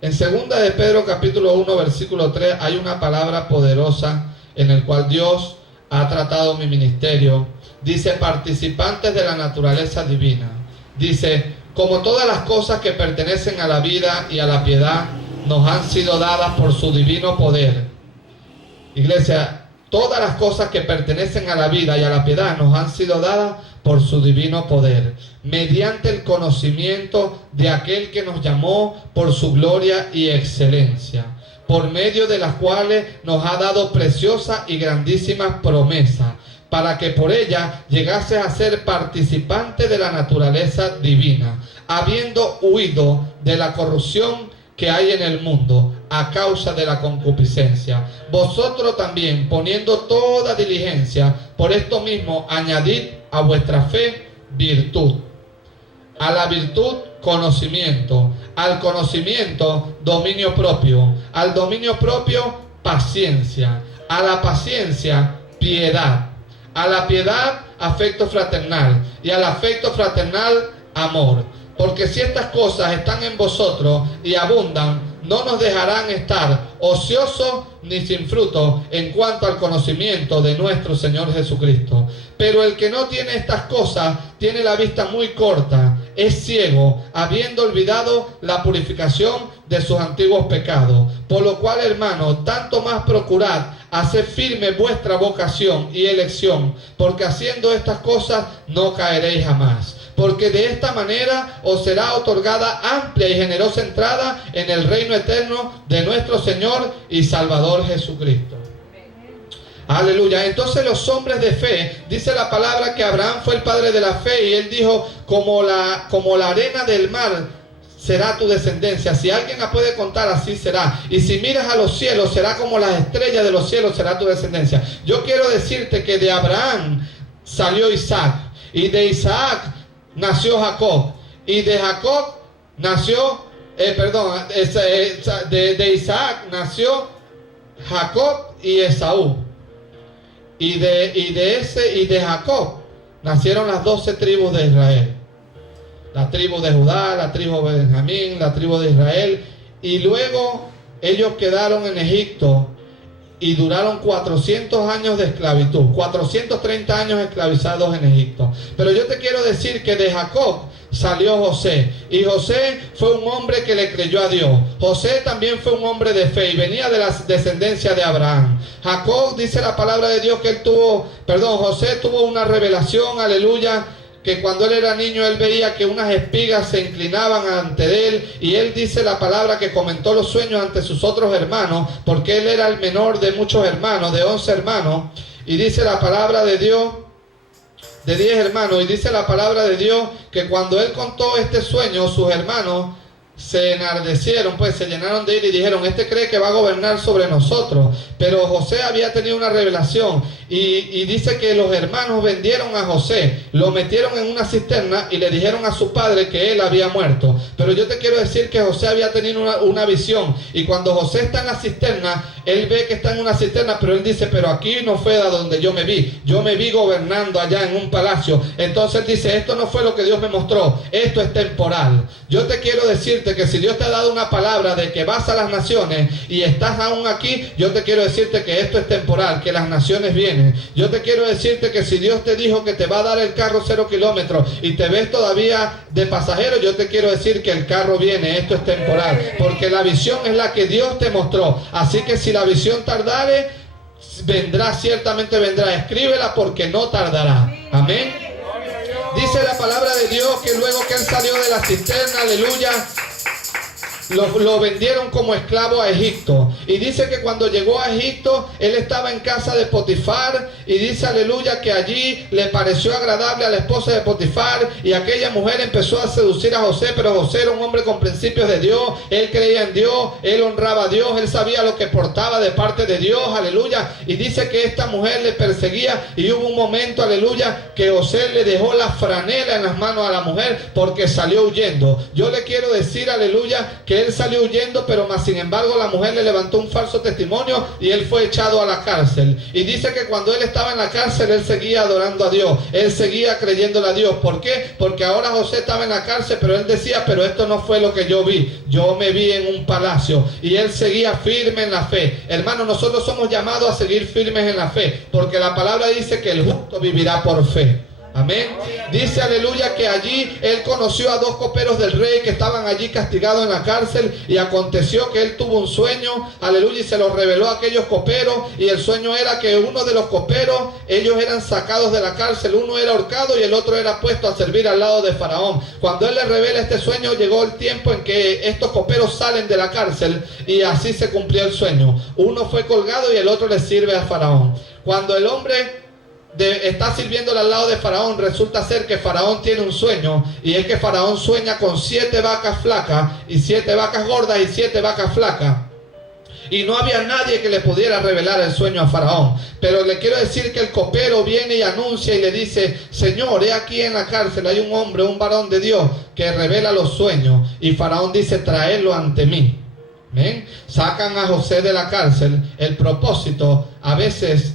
En segunda de Pedro capítulo 1 versículo 3 hay una palabra poderosa en el cual Dios ha tratado mi ministerio. Dice: participantes de la naturaleza divina. Dice: como todas las cosas que pertenecen a la vida y a la piedad nos han sido dadas por su divino poder. Iglesia, todas las cosas que pertenecen a la vida y a la piedad nos han sido dadas por su divino poder, mediante el conocimiento de aquel que nos llamó por su gloria y excelencia, por medio de las cuales nos ha dado preciosas y grandísimas promesas, para que por ella llegase a ser participante de la naturaleza divina, habiendo huido de la corrupción que hay en el mundo a causa de la concupiscencia. Vosotros también, poniendo toda diligencia, por esto mismo añadid a vuestra fe virtud, a la virtud conocimiento, al conocimiento dominio propio, al dominio propio paciencia, a la paciencia piedad, a la piedad afecto fraternal, y al afecto fraternal amor. Porque si estas cosas están en vosotros y abundan, no nos dejarán estar ociosos ni sin fruto en cuanto al conocimiento de nuestro Señor Jesucristo. Pero el que no tiene estas cosas tiene la vista muy corta, es ciego, habiendo olvidado la purificación de sus antiguos pecados. Por lo cual, hermanos, tanto más procurad hacer firme vuestra vocación y elección, porque haciendo estas cosas no caeréis jamás. Porque de esta manera os será otorgada amplia y generosa entrada en el reino eterno de nuestro Señor y Salvador Jesucristo. Aleluya. Entonces los hombres de fe, dice la palabra que Abraham fue el padre de la fe, y él dijo: como la arena del mar será tu descendencia. Si alguien la puede contar, así será. Y si miras a los cielos, será como las estrellas de los cielos, será tu descendencia. Yo quiero decirte que de Abraham salió Isaac, y de Isaac nació Jacob, y de Jacob nació, de Isaac nació Jacob y Esaú, y de Jacob nacieron las 12 tribus de Israel. la tribu de Judá, la tribu de Benjamín, la tribu de Israel. Y luego ellos quedaron en Egipto y duraron 400 años de esclavitud, 430 años esclavizados en Egipto. Pero yo te quiero decir que de Jacob salió José, y José fue un hombre que le creyó a Dios. José también fue un hombre de fe y venía de la descendencia de Abraham. Jacob, dice la palabra de Dios, que José tuvo una revelación, aleluya, que cuando él era niño él veía que unas espigas se inclinaban ante él, y él dice la palabra que comentó los sueños ante sus otros hermanos, porque él era el menor de muchos hermanos, de 11 hermanos, y dice la palabra de Dios, de 10 hermanos, y dice la palabra de Dios que cuando él contó este sueño, sus hermanos se enardecieron, pues se llenaron de ira y dijeron: este cree que va a gobernar sobre nosotros. Pero José había tenido una revelación, y dice que los hermanos vendieron a José, lo metieron en una cisterna y le dijeron a su padre que él había muerto. Pero yo te quiero decir que José había tenido una visión, y cuando José está en la cisterna, él ve que está en una cisterna, pero él dice: pero aquí no fue a donde yo me vi gobernando allá en un palacio. Entonces dice: esto no fue lo que Dios me mostró, esto es temporal. Yo te quiero decirte que si Dios te ha dado una palabra de que vas a las naciones y estás aún aquí, yo te quiero decirte que esto es temporal, que las naciones vienen. Yo te quiero decirte que si Dios te dijo que te va a dar el carro 0 kilómetros y te ves todavía de pasajero, yo te quiero decir que el carro viene. Esto es temporal, porque la visión es la que Dios te mostró. Así que si la visión tardare, vendrá, ciertamente vendrá. Escríbela, porque no tardará. Amén. Dice la palabra de Dios que luego que él salió de la cisterna, aleluya, lo vendieron como esclavo a Egipto. Y dice que cuando llegó a Egipto, él estaba en casa de Potifar, y dice, aleluya, que allí le pareció agradable a la esposa de Potifar, y aquella mujer empezó a seducir a José. Pero José era un hombre con principios de Dios, él creía en Dios, él honraba a Dios, él sabía lo que portaba de parte de Dios, aleluya. Y dice que esta mujer le perseguía, y hubo un momento, aleluya, que José le dejó la franela en las manos a la mujer porque salió huyendo. Yo le quiero decir, aleluya, que él salió huyendo, pero más sin embargo la mujer le levantó un falso testimonio y él fue echado a la cárcel. Y dice que cuando él estaba en la cárcel, él seguía adorando a Dios, él seguía creyéndole a Dios. ¿Por qué? Porque ahora José estaba en la cárcel, pero él decía: pero esto no fue lo que yo vi, yo me vi en un palacio. Y él seguía firme en la fe. Hermano, nosotros somos llamados a seguir firmes en la fe, porque la palabra dice que el justo vivirá por fe. Amén. Dice, aleluya, que allí él conoció a 2 coperos del rey que estaban allí castigados en la cárcel, y aconteció que él tuvo un sueño, aleluya, y se lo reveló a aquellos coperos. Y el sueño era que uno de los coperos, ellos eran sacados de la cárcel, uno era ahorcado y el otro era puesto a servir al lado de Faraón. Cuando él le revela este sueño, llegó el tiempo en que estos coperos salen de la cárcel, y así se cumplió el sueño. Uno fue colgado y el otro le sirve a Faraón. Cuando el hombre está sirviéndole al lado de Faraón, resulta ser que Faraón tiene un sueño, y es que Faraón sueña con 7 vacas flacas y 7 vacas gordas y 7 vacas flacas, y no había nadie que le pudiera revelar el sueño a Faraón. Pero le quiero decir que el copero viene y anuncia y le dice: Señor, he aquí en la cárcel hay un hombre, un varón de Dios, que revela los sueños. Y Faraón dice: traedlo ante mí. ¿Ven? Sacan a José de la cárcel. El propósito, a veces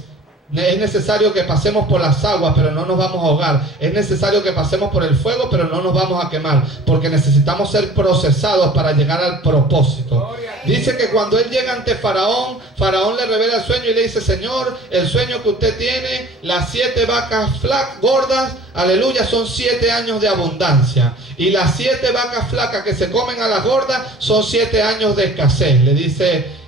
es necesario que pasemos por las aguas, pero no nos vamos a ahogar. Es necesario que pasemos por el fuego, pero no nos vamos a quemar, porque necesitamos ser procesados para llegar al propósito. Dice que cuando él llega ante Faraón, Faraón le revela el sueño y le dice: Señor, el sueño que usted tiene, las 7 vacas gordas, aleluya, son 7 años de abundancia, y las 7 vacas flacas que se comen a las gordas son 7 años de escasez. Le dice.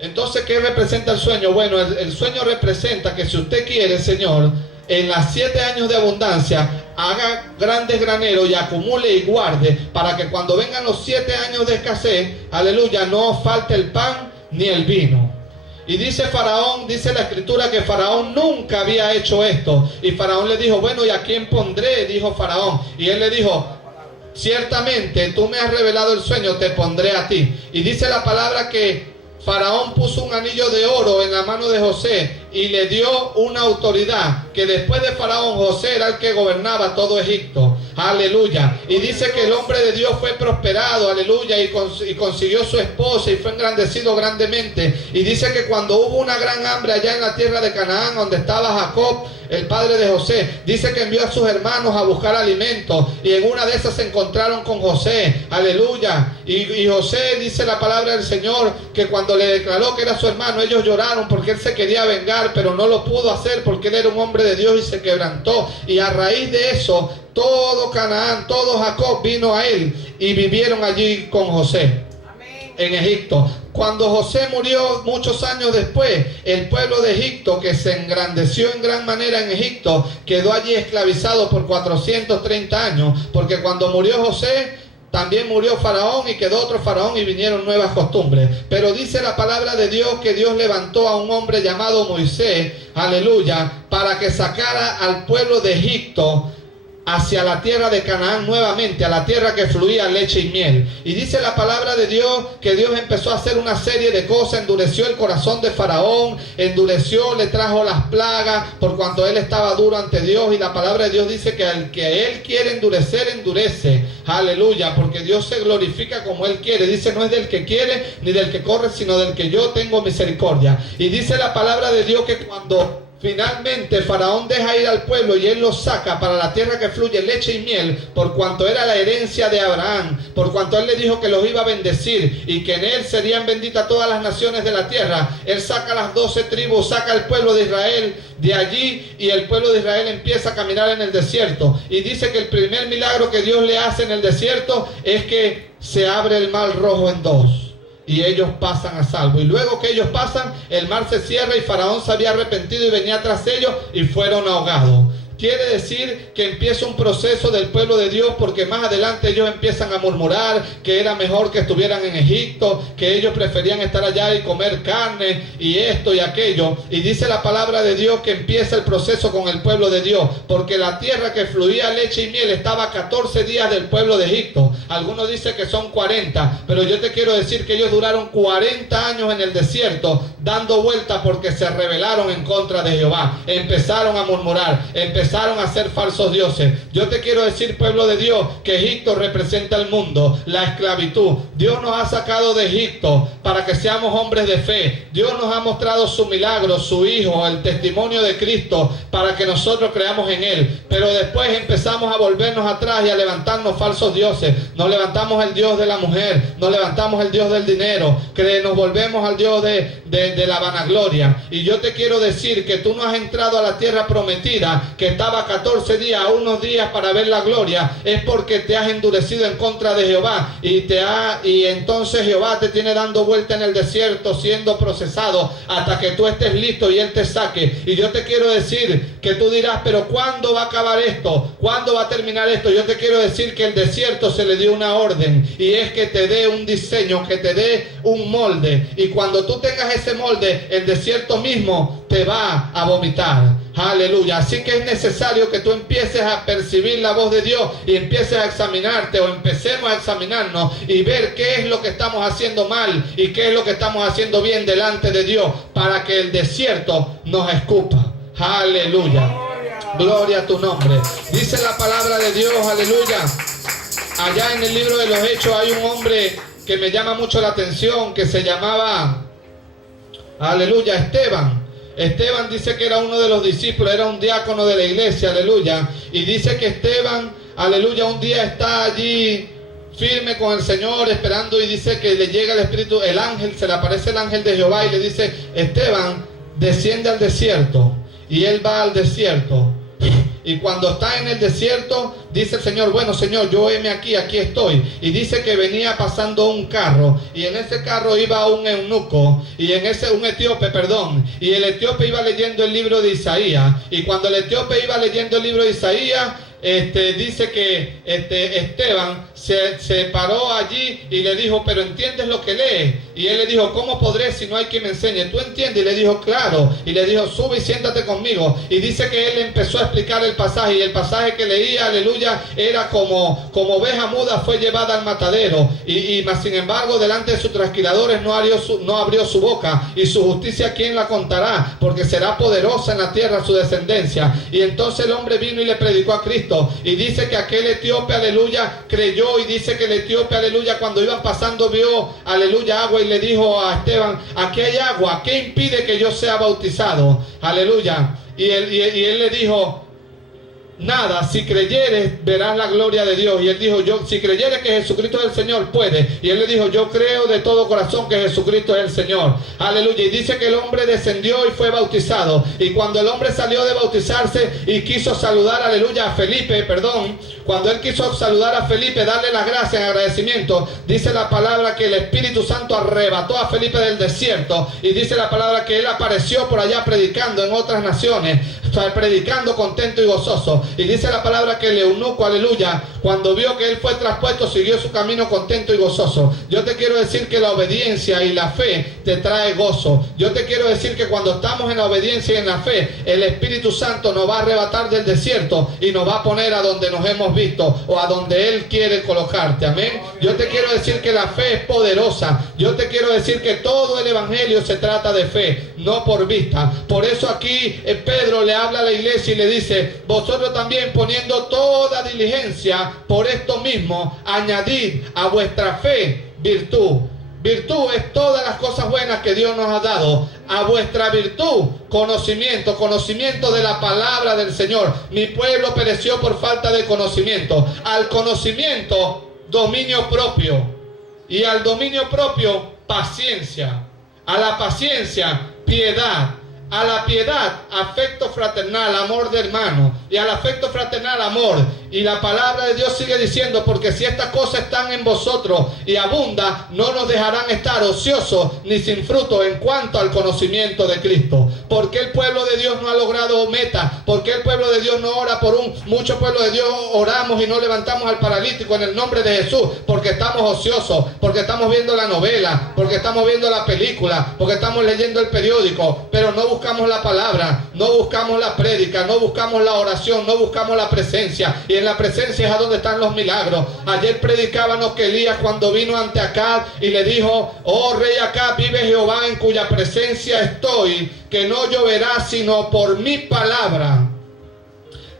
Entonces, ¿qué representa el sueño? Bueno, el sueño representa que si usted quiere, Señor, en las 7 años de abundancia, haga grandes graneros y acumule y guarde, para que cuando vengan los 7 años de escasez, aleluya, no falte el pan ni el vino. Y dice Faraón, dice la escritura, que Faraón nunca había hecho esto. Y Faraón le dijo: bueno, ¿y a quién pondré? Dijo Faraón. Y él le dijo: ciertamente tú me has revelado el sueño, te pondré a ti. Y dice la palabra que Faraón puso un anillo de oro en la mano de José y le dio una autoridad, que después de Faraón, José era el que gobernaba todo Egipto. aleluya. Y dice que el hombre de Dios fue prosperado, aleluya, y consiguió su esposa y fue engrandecido grandemente. Y dice que cuando hubo una gran hambre allá en la tierra de Canaán, donde estaba Jacob, el padre de José, dice que envió a sus hermanos a buscar alimento, y en una de esas se encontraron con José, aleluya. Y José, dice la palabra del Señor, que cuando le declaró que era su hermano, ellos lloraron porque él se quería vengar, pero no lo pudo hacer porque él era un hombre de Dios y se quebrantó. Y a raíz de eso, todo Canaán, todo Jacob vino a él y vivieron allí con José en Egipto. Cuando José murió muchos años después, el pueblo de Egipto, que se engrandeció en gran manera en Egipto, quedó allí esclavizado por 430 años, porque cuando murió José, también murió Faraón y quedó otro Faraón y vinieron nuevas costumbres. Pero dice la palabra de Dios que Dios levantó a un hombre llamado Moisés, aleluya, para que sacara al pueblo de Egipto hacia la tierra de Canaán nuevamente, a la tierra que fluía leche y miel. Y dice la palabra de Dios que Dios empezó a hacer una serie de cosas. Endureció el corazón de Faraón, le trajo las plagas por cuanto él estaba duro ante Dios. Y la palabra de Dios dice que al que él quiere endurecer, endurece, aleluya, porque Dios se glorifica como él quiere. Dice, no es del que quiere ni del que corre, sino del que yo tengo misericordia. Y dice la palabra de Dios que cuando finalmente Faraón deja ir al pueblo y él los saca para la tierra que fluye leche y miel, por cuanto era la herencia de Abraham, por cuanto él le dijo que los iba a bendecir y que en él serían benditas todas las naciones de la tierra. Él saca las 12 tribus, saca al pueblo de Israel de allí, y el pueblo de Israel empieza a caminar en el desierto. Y dice que el primer milagro que Dios le hace en el desierto es que se abre el mar rojo en dos y ellos pasan a salvo. Y luego que ellos pasan, el mar se cierra y Faraón se había arrepentido y venía tras ellos y fueron ahogados. Quiere decir que empieza un proceso del pueblo de Dios, porque más adelante ellos empiezan a murmurar que era mejor que estuvieran en Egipto, que ellos preferían estar allá y comer carne y esto y aquello. Y dice la palabra de Dios que empieza el proceso con el pueblo de Dios, porque la tierra que fluía leche y miel estaba a 14 días del pueblo de Egipto. Algunos dicen que son 40, pero yo te quiero decir que ellos duraron 40 años en el desierto dando vueltas porque se rebelaron en contra de Jehová. Empezaron a murmurar, empezaron a ser falsos dioses. Yo te quiero decir, pueblo de Dios, que Egipto representa el mundo, la esclavitud. Dios nos ha sacado de Egipto para que seamos hombres de fe. Dios nos ha mostrado su milagro, su Hijo, el testimonio de Cristo, para que nosotros creamos en Él. Pero después empezamos a volvernos atrás y a levantarnos falsos dioses. Nos levantamos el Dios de la mujer, nos levantamos el Dios del dinero, nos volvemos al Dios de la vanagloria. Y yo te quiero decir que tú no has entrado a la tierra prometida, que estaba 14 días, a unos días para ver la gloria. Es porque te has endurecido en contra de Jehová, y entonces Jehová te tiene dando vuelta en el desierto, siendo procesado hasta que tú estés listo y Él te saque. Y yo te quiero decir que tú dirás, pero ¿cuándo va a acabar esto? ¿Cuándo va a terminar esto? Yo te quiero decir que el desierto se le dio una orden, y es que te dé un diseño, que te dé un molde. Y cuando tú tengas ese molde, el desierto mismo te va a vomitar. Aleluya. Así que es necesario que tú empieces a percibir la voz de Dios y empieces a examinarte, o empecemos a examinarnos y ver qué es lo que estamos haciendo mal y qué es lo que estamos haciendo bien delante de Dios, para que el desierto nos escupa. Aleluya. Gloria a tu nombre. Dice la palabra de Dios, aleluya. Allá en el libro de los Hechos hay un hombre que me llama mucho la atención, que se llamaba, aleluya, Esteban. Esteban dice que era uno de los discípulos, era un diácono de la iglesia, aleluya. Y dice que Esteban, aleluya, un día está allí firme con el Señor, esperando, y dice que le llega el Espíritu, el ángel, se le aparece el ángel de Jehová y le dice, Esteban, desciende al desierto. Y él va al desierto. Y cuando está en el desierto, dice el Señor, bueno, Señor, yo heme aquí estoy. Y dice que venía pasando un carro, y en ese carro iba un eunuco, y un etíope, y el etíope iba leyendo el libro de Isaías. Y cuando el etíope iba leyendo el libro de Isaías, dice que Esteban se paró allí y le dijo, pero ¿entiendes lo que lees? Y él le dijo, ¿cómo podré si no hay quien me enseñe? ¿Tú entiendes? Y le dijo, claro. Y le dijo, sube y siéntate conmigo. Y dice que él empezó a explicar el pasaje, y el pasaje que leía, aleluya, era como oveja muda fue llevada al matadero, y mas sin embargo delante de sus trasquiladores no abrió su boca, y su justicia ¿quién la contará? Porque será poderosa en la tierra su descendencia. Y entonces el hombre vino y le predicó a Cristo. Cristo. Y dice que aquel etíope, aleluya, creyó. Y dice que el etíope, aleluya, cuando iban pasando vio, aleluya, agua y le dijo a Esteban: aquí hay agua, ¿qué impide que yo sea bautizado? Aleluya. Y él le dijo: nada, si creyeres verás la gloria de Dios. Y él dijo: si creyeres que Jesucristo es el Señor, puede. Y él le dijo: yo creo de todo corazón que Jesucristo es el Señor. Aleluya. Y dice que el hombre descendió y fue bautizado. Y cuando el hombre salió de bautizarse y quiso saludar, aleluya, a Felipe, cuando él quiso saludar a Felipe, darle las gracias en agradecimiento, dice la palabra que el Espíritu Santo arrebató a Felipe del desierto. Y dice la palabra que él apareció por allá predicando en otras naciones, predicando contento y gozoso. Y dice la palabra que el eunuco, aleluya, cuando vio que él fue traspuesto, siguió su camino contento y gozoso. Yo te quiero decir que la obediencia y la fe te trae gozo. Yo te quiero decir que cuando estamos en la obediencia y en la fe, el Espíritu Santo nos va a arrebatar del desierto y nos va a poner a donde nos hemos visto o a donde Él quiere colocarte. Amén. Yo te quiero decir que la fe es poderosa. Yo te quiero decir que todo el evangelio se trata de fe, no por vista. Por eso aquí Pedro le habla a la iglesia y le dice: vosotros también, poniendo toda diligencia por esto mismo, añadid a vuestra fe virtud. Virtud es todas las cosas buenas que Dios nos ha dado. A vuestra virtud, conocimiento de la palabra del Señor. Mi pueblo pereció por falta de conocimiento. Al conocimiento, dominio propio. Y al dominio propio, paciencia. A la paciencia, piedad. A la piedad, afecto fraternal, amor de hermano. Y al afecto fraternal, amor. Y la palabra de Dios sigue diciendo: porque si estas cosas están en vosotros y abunda, no nos dejarán estar ociosos ni sin fruto en cuanto al conocimiento de Cristo. ¿Por qué el pueblo de Dios no ha logrado meta? ¿Por qué el pueblo de Dios no ora por mucho pueblo de Dios oramos y no levantamos al paralítico en el nombre de Jesús? Porque estamos ociosos, porque estamos viendo la novela, porque estamos viendo la película, porque estamos leyendo el periódico, pero no buscamos la palabra, no buscamos la prédica, no buscamos la oración, no buscamos la presencia. Y en la presencia es a donde están los milagros. Ayer predicábamos que Elías, cuando vino ante Acab y le dijo: oh rey Acab, vive Jehová en cuya presencia estoy, que no lloverá sino por mi palabra.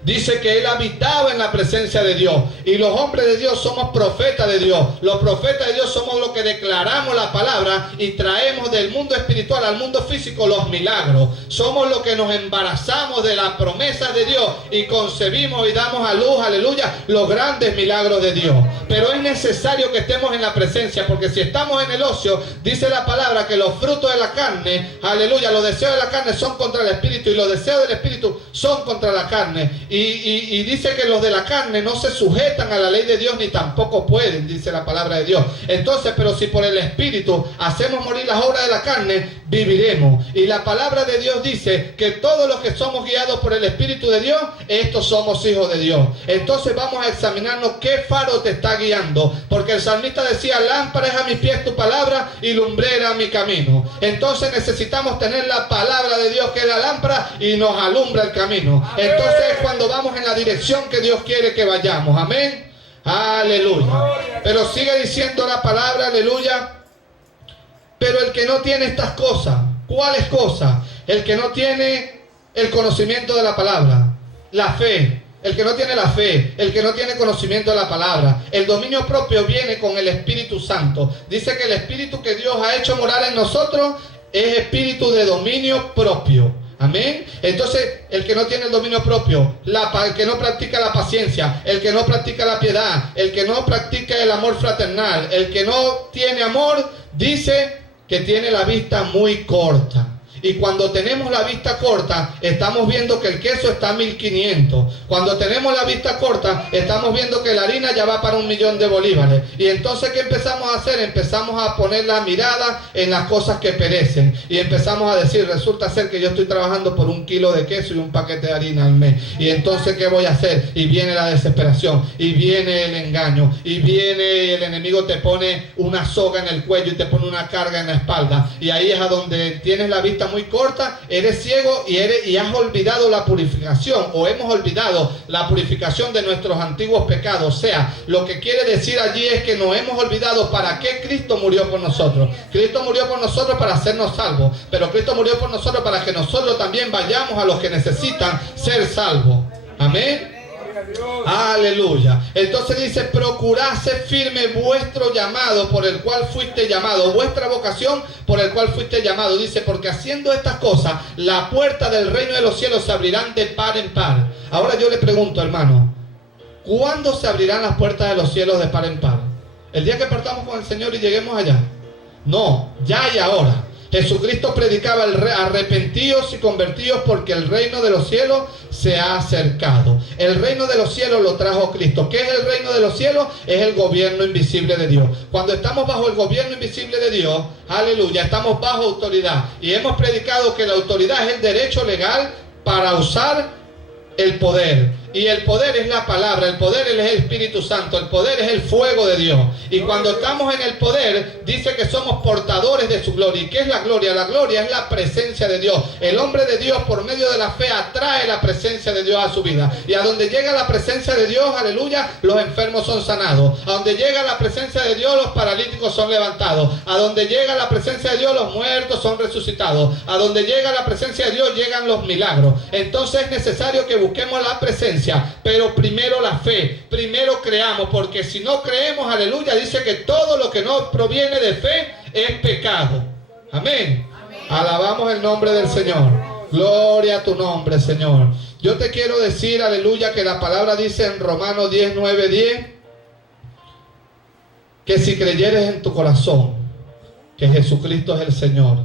Dice que él habitaba en la presencia de Dios. Y los hombres de Dios somos profetas de Dios. Los profetas de Dios somos los que declaramos la palabra y traemos del mundo espiritual al mundo físico los milagros. Somos los que nos embarazamos de las promesas de Dios y concebimos y damos a luz, aleluya, los grandes milagros de Dios. Pero es necesario que estemos en la presencia, porque si estamos en el ocio, dice la palabra que los frutos de la carne, aleluya, los deseos de la carne son contra el espíritu y los deseos del espíritu son contra la carne. Y dice que los de la carne no se sujetan a la ley de Dios ni tampoco pueden, dice la palabra de Dios. Entonces, pero si por el Espíritu hacemos morir las obras de la carne, viviremos. Y la palabra de Dios dice que todos los que somos guiados por el Espíritu de Dios, estos somos hijos de Dios. Entonces vamos a examinarnos qué faro te está guiando, porque el salmista decía: lámpara es a mis pies tu palabra y lumbrera a mi camino. Entonces necesitamos tener la palabra de Dios, que es la lámpara, y nos alumbra el camino. Entonces es cuando vamos en la dirección que Dios quiere que vayamos. Amén. Aleluya. Pero sigue diciendo la palabra, aleluya: pero el que no tiene estas cosas. ¿Cuáles cosas? El que no tiene el conocimiento de la palabra, la fe. El que no tiene la fe, el que no tiene conocimiento de la palabra. El dominio propio viene con el Espíritu Santo. Dice que el Espíritu que Dios ha hecho morar en nosotros es espíritu de dominio propio. Amén. Entonces, el que no tiene el dominio propio, el que no practica la paciencia, el que no practica la piedad, el que no practica el amor fraternal, el que no tiene amor, dice que tiene la vista muy corta. Y cuando tenemos la vista corta, estamos viendo que el queso está a 1500. Cuando tenemos la vista corta, estamos viendo que la harina ya va para 1.000.000 de bolívares. Y entonces, ¿qué empezamos a hacer? Empezamos a poner la mirada en las cosas que perecen. Y empezamos a decir: resulta ser que yo estoy trabajando por 1 kilo de queso y un paquete de harina al mes. Y entonces, ¿qué voy a hacer? Y viene la desesperación, y viene el engaño, y viene el enemigo, te pone una soga en el cuello y te pone una carga en la espalda. Y ahí es a donde tienes la vista muy corta, eres ciego y has olvidado la purificación, o hemos olvidado la purificación de nuestros antiguos pecados. O sea, lo que quiere decir allí es que nos hemos olvidado para qué Cristo murió por nosotros. Cristo murió por nosotros para hacernos salvos, pero Cristo murió por nosotros para que nosotros también vayamos a los que necesitan ser salvos. Amén. Aleluya. Entonces dice, procurad ser firme vuestro llamado por el cual fuiste llamado, vuestra vocación por el cual fuiste llamado. Dice, porque haciendo estas cosas, la puerta del reino de los cielos se abrirán de par en par. Ahora yo le pregunto, hermano, ¿cuándo se abrirán las puertas de los cielos de par en par? ¿El día que partamos con el Señor y lleguemos allá? No, ya y ahora. Jesucristo predicaba arrepentíos y convertíos porque el reino de los cielos se ha acercado. El reino de los cielos lo trajo Cristo. ¿Qué es el reino de los cielos? Es el gobierno invisible de Dios. Cuando estamos bajo el gobierno invisible de Dios, aleluya, estamos bajo autoridad. Y hemos predicado que la autoridad es el derecho legal para usar el poder. Y el poder es la palabra, el poder es el Espíritu Santo, el poder es el fuego de Dios. Y cuando estamos en el poder, dice que somos portadores de su gloria. ¿Y qué es la gloria? La gloria es la presencia de Dios. El hombre de Dios, por medio de la fe, atrae la presencia de Dios a su vida. Y a donde llega la presencia de Dios, aleluya, los enfermos son sanados. A donde llega la presencia de Dios, los paralíticos son levantados. A donde llega la presencia de Dios, los muertos son resucitados. A donde llega la presencia de Dios, llegan los milagros. Entonces es necesario que busquemos la presencia. Pero primero la fe, primero creamos, porque si no creemos, aleluya, dice que todo lo que no proviene de fe es pecado. Amén. Alabamos el nombre del Señor. Gloria a tu nombre, Señor. Yo te quiero decir, aleluya, que la palabra dice en Romanos 10, 9, 10, que si creyeres en tu corazón que Jesucristo es el Señor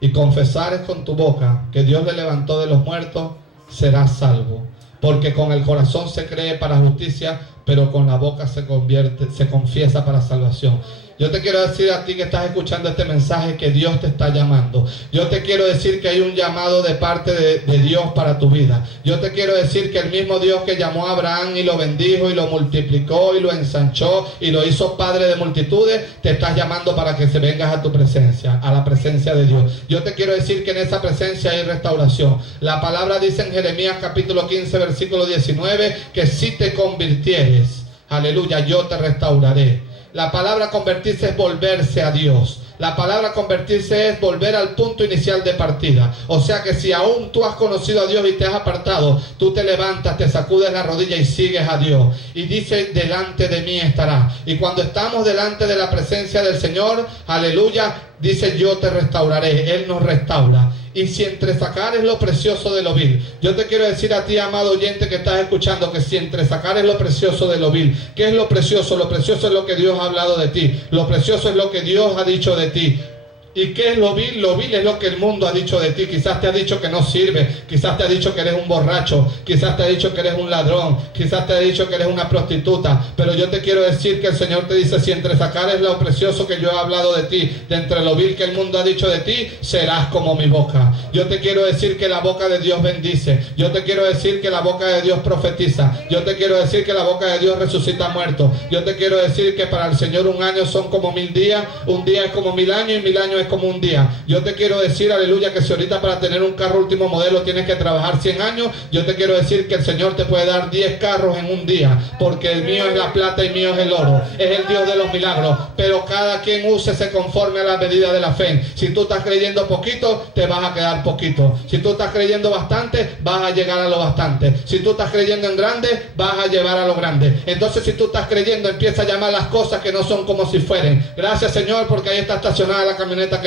y confesares con tu boca que Dios le levantó de los muertos, serás salvo. Porque con el corazón se cree para justicia, pero con la boca se confiesa para salvación. Yo te quiero decir a ti que estás escuchando este mensaje que Dios te está llamando. Yo te quiero decir que hay un llamado de parte de Dios para tu vida. Yo te quiero decir que el mismo Dios que llamó a Abraham y lo bendijo y lo multiplicó y lo ensanchó y lo hizo padre de multitudes, te estás llamando para que se vengas a tu presencia, a la presencia de Dios. Yo te quiero decir que en esa presencia hay restauración. La palabra dice en Jeremías capítulo 15 versículo 19 que si te convirtieres, aleluya, yo te restauraré. La palabra convertirse es volverse a Dios. La palabra convertirse es volver al punto inicial de partida. O sea que si aún tú has conocido a Dios y te has apartado, tú te levantas, te sacudes la rodilla y sigues a Dios. Y dice, delante de mí estará. Y cuando estamos delante de la presencia del Señor, aleluya, dice, yo te restauraré. Él nos restaura. Y si entresacares lo precioso de lo vil. Yo te quiero decir a ti, amado oyente que estás escuchando, que si entresacares lo precioso de lo vil. ¿Qué es lo precioso? Lo precioso es lo que Dios ha hablado de ti. Lo precioso es lo que Dios ha dicho de ti. ¿Y qué es lo vil? Lo vil es lo que el mundo ha dicho de ti. Quizás te ha dicho que no sirve. Quizás te ha dicho que eres un borracho. Quizás te ha dicho que eres un ladrón. Quizás te ha dicho que eres una prostituta. Pero yo te quiero decir que el Señor te dice, si entresacares lo precioso que yo he hablado de ti, de entre lo vil que el mundo ha dicho de ti, serás como mi boca. Yo te quiero decir que la boca de Dios bendice. Yo te quiero decir que la boca de Dios profetiza. Yo te quiero decir que la boca de Dios resucita muertos. Yo te quiero decir que para el Señor un año son como 1000 días. Un día es como 1000 años y 1000 años es como un día. Yo te quiero decir, aleluya, que si ahorita para tener un carro último modelo tienes que trabajar 100 años, yo te quiero decir que el Señor te puede dar 10 carros en un día, porque el mío es la plata y mío es el oro. Es el Dios de los milagros, pero cada quien úsese conforme a la medida de la fe. Si tú estás creyendo poquito, te vas a quedar poquito. Si tú estás creyendo bastante, vas a llegar a lo bastante. Si tú estás creyendo en grande, vas a llevar a lo grande. Entonces, si tú estás creyendo, empieza a llamar las cosas que no son como si fueren. Gracias, Señor, porque ahí está estacionada la camioneta